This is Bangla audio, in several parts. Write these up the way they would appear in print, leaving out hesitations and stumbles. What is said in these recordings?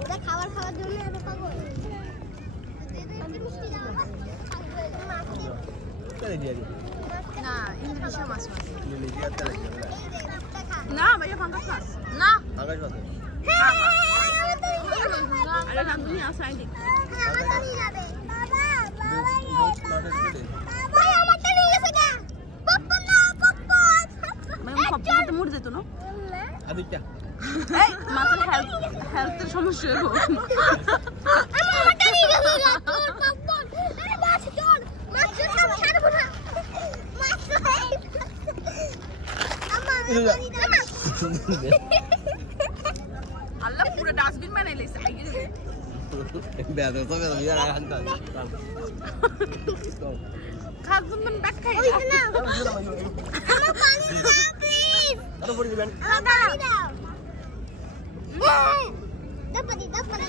ওরা খাবার খাওয়ার জন্য এত পাগল না ইংলিশে মাছ মাছ না ভাইয়া ফাঙ্গাস মাছ না আকাশ মাছ আরে রান্ধুনি আসাই দিক পপ্পন মুড় যেত না আদিত্যা এই মাছের হেলথের সমস্যা হইব আল্লাহ পুরো ডাস্টবিন বানাই লাইছে আইগে বেয়াদব তো বেয়াদব ইয়ার আনতা খাস বন্ধন ব্যাক খাই না আমার পানি দাও প্লিজ আরে পড়ি দিবেন আমার পানি দাও দাও পানি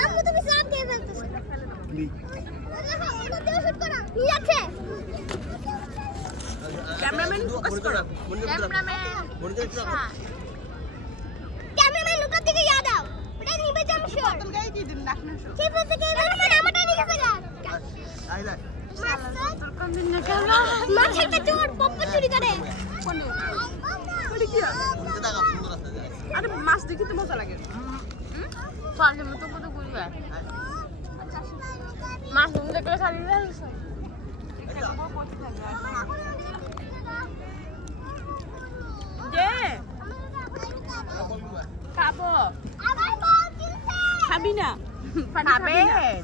আম্মু তুমি সব দিয়ে ফেলতেছো ক্যামেরাম্যান ফোকাস করো ক্যামেরাম্যান লুকার দিকে ইয়া দাও ওটা নিবে জাম শিওর তোর গায়ে কি দিন ডাকনা শো কি বলতে কে আমারটা নিয়ে গেছে গা আইলা তোর কোন দিন না কেন মাছ একটা চোর পপ্পা চুরি করে কোনে ওরে কি বলতে টাকা সুন্দর আছে যায় আরে মাছ দেখি তো মজা লাগে পানির মতো কত ঘুরবে মাছ তুমি দেখলে খালি লাগছে দে খাবো আবার বল কিনছে খাবি না খাবেন